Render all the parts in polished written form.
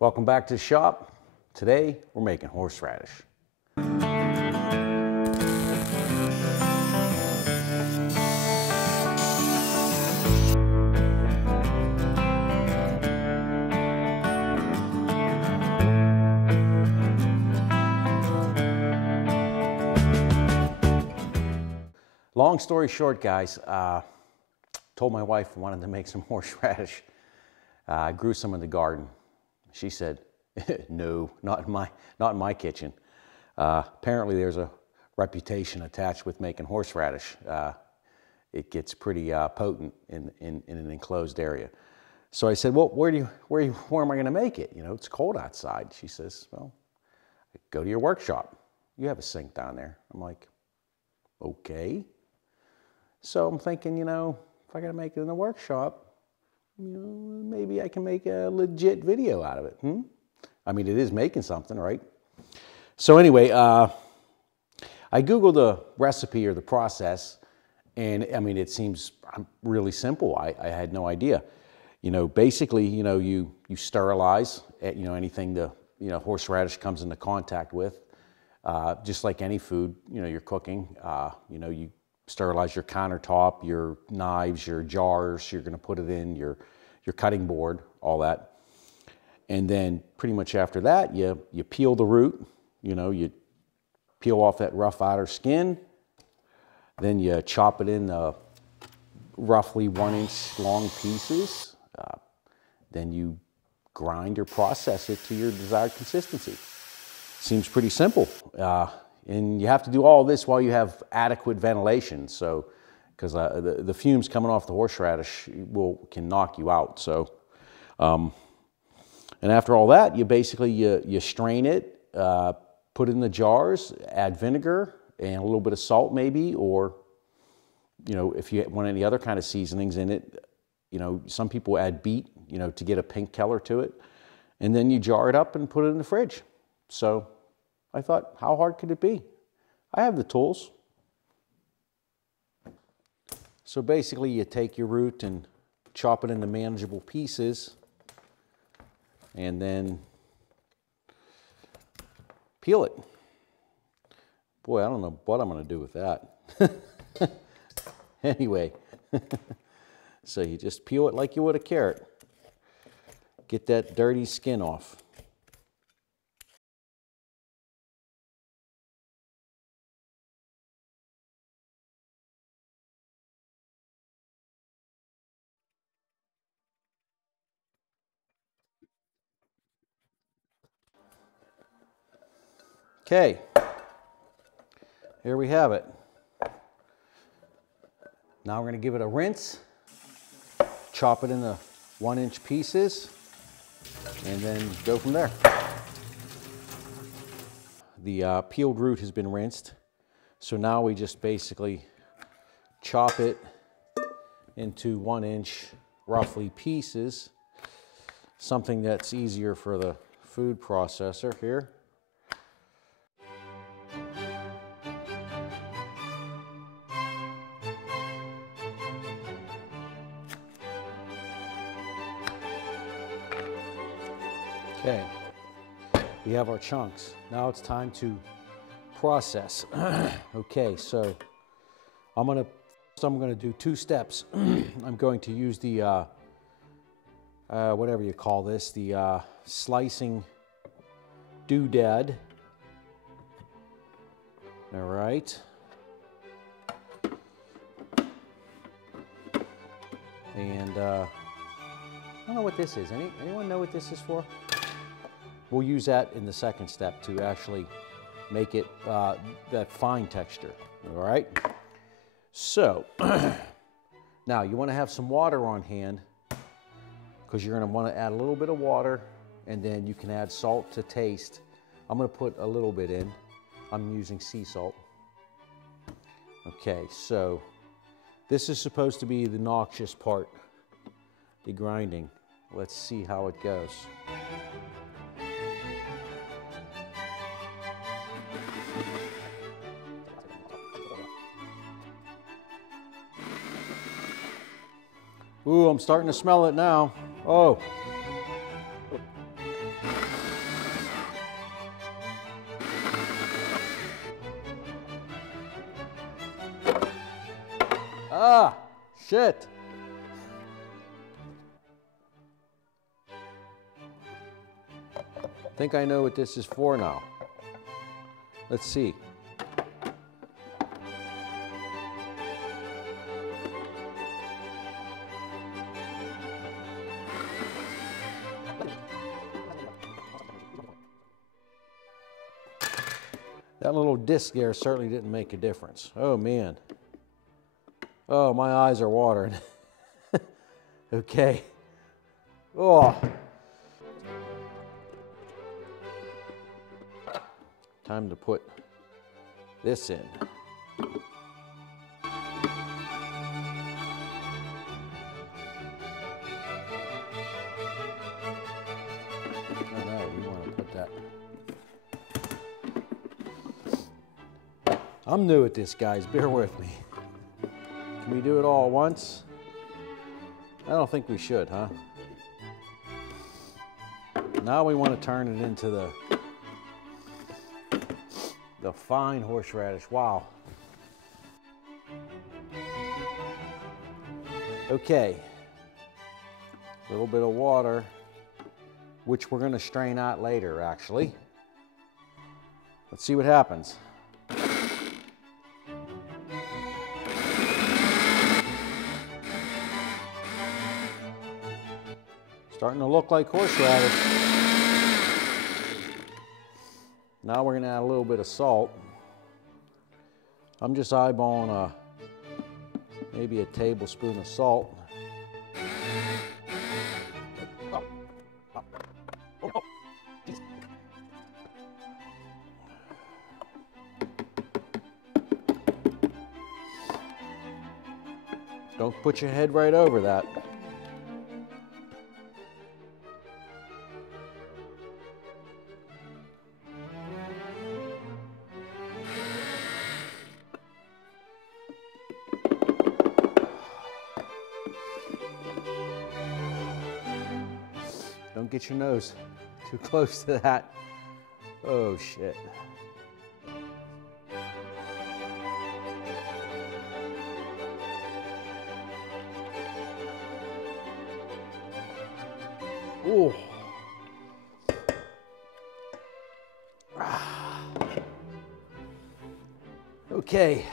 Welcome back to the shop. Today we're making horseradish. Long story short, guys, told my wife I wanted to make some horseradish. I grew some in the garden. She said, no, not in my kitchen. Apparently there's a reputation attached with making horseradish. It gets pretty potent in an enclosed area. So I said, well, where am I going to make it? You know, it's cold outside. She says, well, go to your workshop. You have a sink down there. I'm like, okay. So I'm thinking, you know, if I got to make it in the workshop, you know, maybe I can make a legit video out of it. I mean, it is making something, right? So anyway, I Googled the recipe or the process, and I mean, it seems really simple. I had no idea. You know, basically, you know, you sterilize, you know, anything the, you know, horseradish comes into contact with, just like any food, you know, you're cooking. You know, you sterilize your countertop, your knives, your jars, you're going to put it in, your cutting board, all that. And then pretty much after that, you peel the root, you know, you peel off that rough outer skin, then you chop it in roughly 1-inch long pieces. Then you grind or process it to your desired consistency. Seems pretty simple. And you have to do all this while you have adequate ventilation. So, because the fumes coming off the horseradish can knock you out. So, and after all that, you basically, you strain it, put it in the jars, add vinegar and a little bit of salt maybe, or, you know, if you want any other kind of seasonings in it, you know, some people add beet, you know, to get a pink color to it. And then you jar it up and put it in the fridge. So I thought, how hard could it be? I have the tools. So basically you take your root and chop it into manageable pieces and then peel it. Boy, I don't know what I'm going to do with that. Anyway, so you just peel it like you would a carrot. Get that dirty skin off. Okay, here we have it. Now we're going to give it a rinse, chop it into 1-inch pieces, and then go from there. The peeled root has been rinsed, so now we just basically chop it into 1-inch roughly pieces, something that's easier for the food processor here. Okay, we have our chunks. Now it's time to process. Okay, so I'm gonna do 2 steps. I'm going to use the whatever you call this, the slicing doodad. All right. And I don't know what this is. Anyone know what this is for? We'll use that in the second step to actually make it that fine texture, all right? So, now you wanna have some water on hand because you're gonna wanna add a little bit of water and then you can add salt to taste. I'm gonna put a little bit in. I'm using sea salt. Okay, so this is supposed to be the noxious part, the grinding. Let's see how it goes. Ooh, I'm starting to smell it now. Oh. Ah, shit. I think I know what this is for now. Let's see. That little disc there certainly didn't make a difference. Oh man. Oh, my eyes are watering. Okay. Oh. Time to put this in. No, we want to put that. I'm new at this, guys. Bear with me. Can we do it all at once? I don't think we should, huh? Now we want to turn it into the fine horseradish. Wow. Okay. A little bit of water, which we're going to strain out later, actually. Let's see what happens. Starting to look like horseradish. Now we're going to add a little bit of salt. I'm just eyeballing maybe a tablespoon of salt. Don't put your head right over that. Don't get your nose too close to that. Oh shit. Oh. Okay.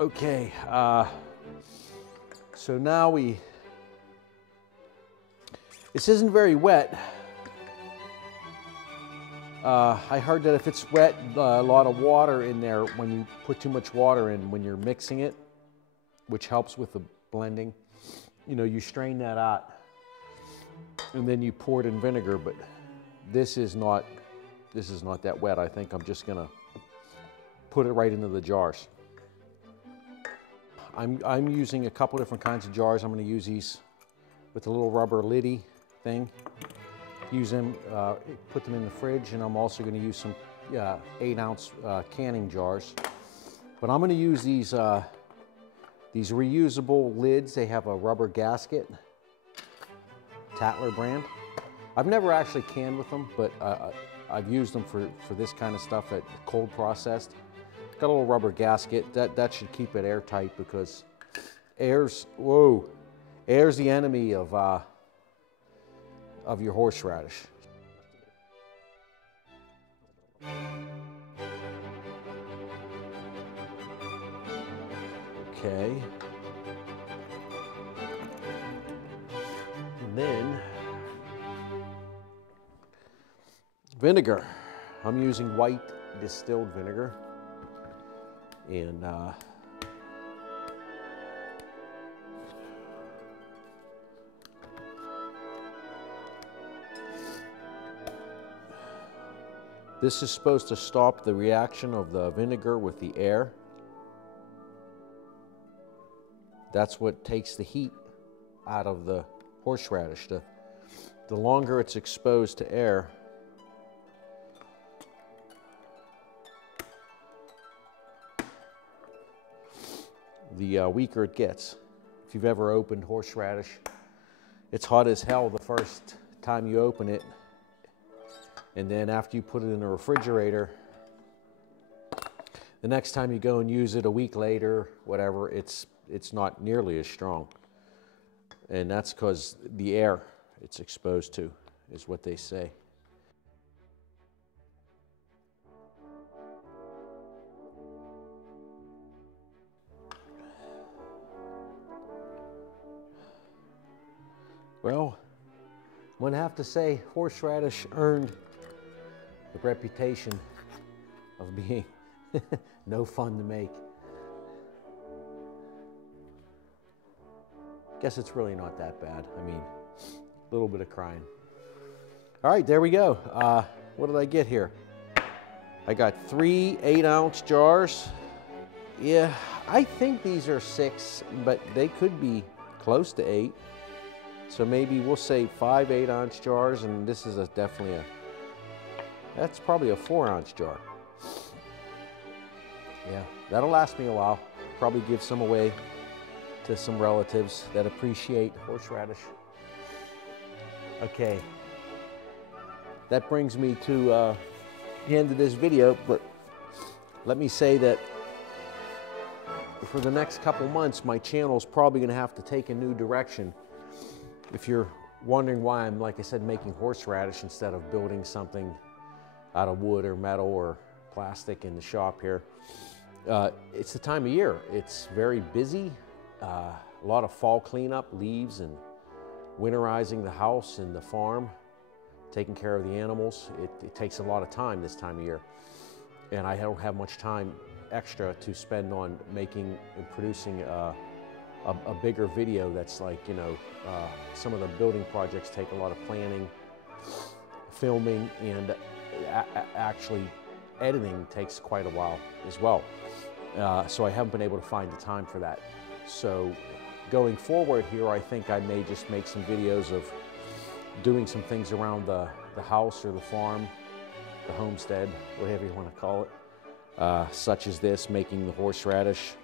Okay. So now this isn't very wet. I heard that if it's wet, a lot of water in there, when you put too much water in when you're mixing it, which helps with the blending, you know, you strain that out and then you pour it in vinegar, but this is not that wet. I think I'm just gonna put it right into the jars. I'm using a couple different kinds of jars. I'm going to use these with a little rubber liddy thing. Use them, put them in the fridge, and I'm also going to use some 8-ounce canning jars. But I'm going to use these reusable lids. They have a rubber gasket, Tatler brand. I've never actually canned with them, but I've used them for this kind of stuff, that cold processed. Got a little rubber gasket. That should keep it airtight, because air's the enemy of your horseradish. Okay. And then vinegar. I'm using white distilled vinegar. And this is supposed to stop the reaction of the vinegar with the air. That's what takes the heat out of the horseradish. The longer it's exposed to air, the weaker it gets. If you've ever opened horseradish, it's hot as hell the first time you open it, and then after you put it in the refrigerator, the next time you go and use it a week later, whatever, it's not nearly as strong. And that's because the air it's exposed to is what they say. Well, I'm going to have to say horseradish earned the reputation of being no fun to make. Guess it's really not that bad. I mean, a little bit of crying. All right, there we go. What did I get here? I got 3 8-ounce jars. Yeah, I think these are 6, but they could be close to 8. So maybe we'll say 5 8-ounce jars, and this is definitely that's probably a 4-ounce jar. Yeah, that'll last me a while. Probably give some away to some relatives that appreciate horseradish. Okay, that brings me to the end of this video, but let me say that for the next couple months, my channel is probably going to have to take a new direction. If you're wondering why I'm, like I said, making horseradish instead of building something out of wood or metal or plastic in the shop here, it's the time of year. It's very busy. A lot of fall cleanup, leaves, and winterizing the house and the farm, taking care of the animals. It takes a lot of time this time of year. And I don't have much time extra to spend on making and producing a bigger video that's like, you know, some of the building projects take a lot of planning, filming, and actually editing takes quite a while as well. So I haven't been able to find the time for that. So going forward here, I think I may just make some videos of doing some things around the house or the farm, the homestead, whatever you want to call it, such as this, making the horseradish,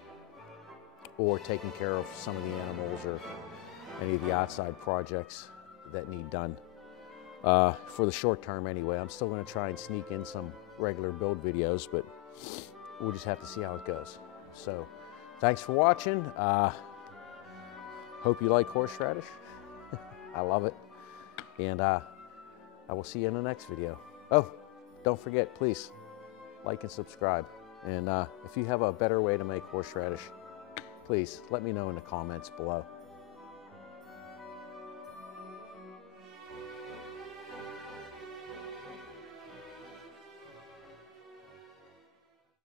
or taking care of some of the animals or any of the outside projects that need done. For the short term anyway. I'm still going to try and sneak in some regular build videos, but we'll just have to see how it goes. So thanks for watching. Hope you like horseradish. I love it. And I will see you in the next video. Oh, don't forget, please like and subscribe. And if you have a better way to make horseradish, please let me know in the comments below.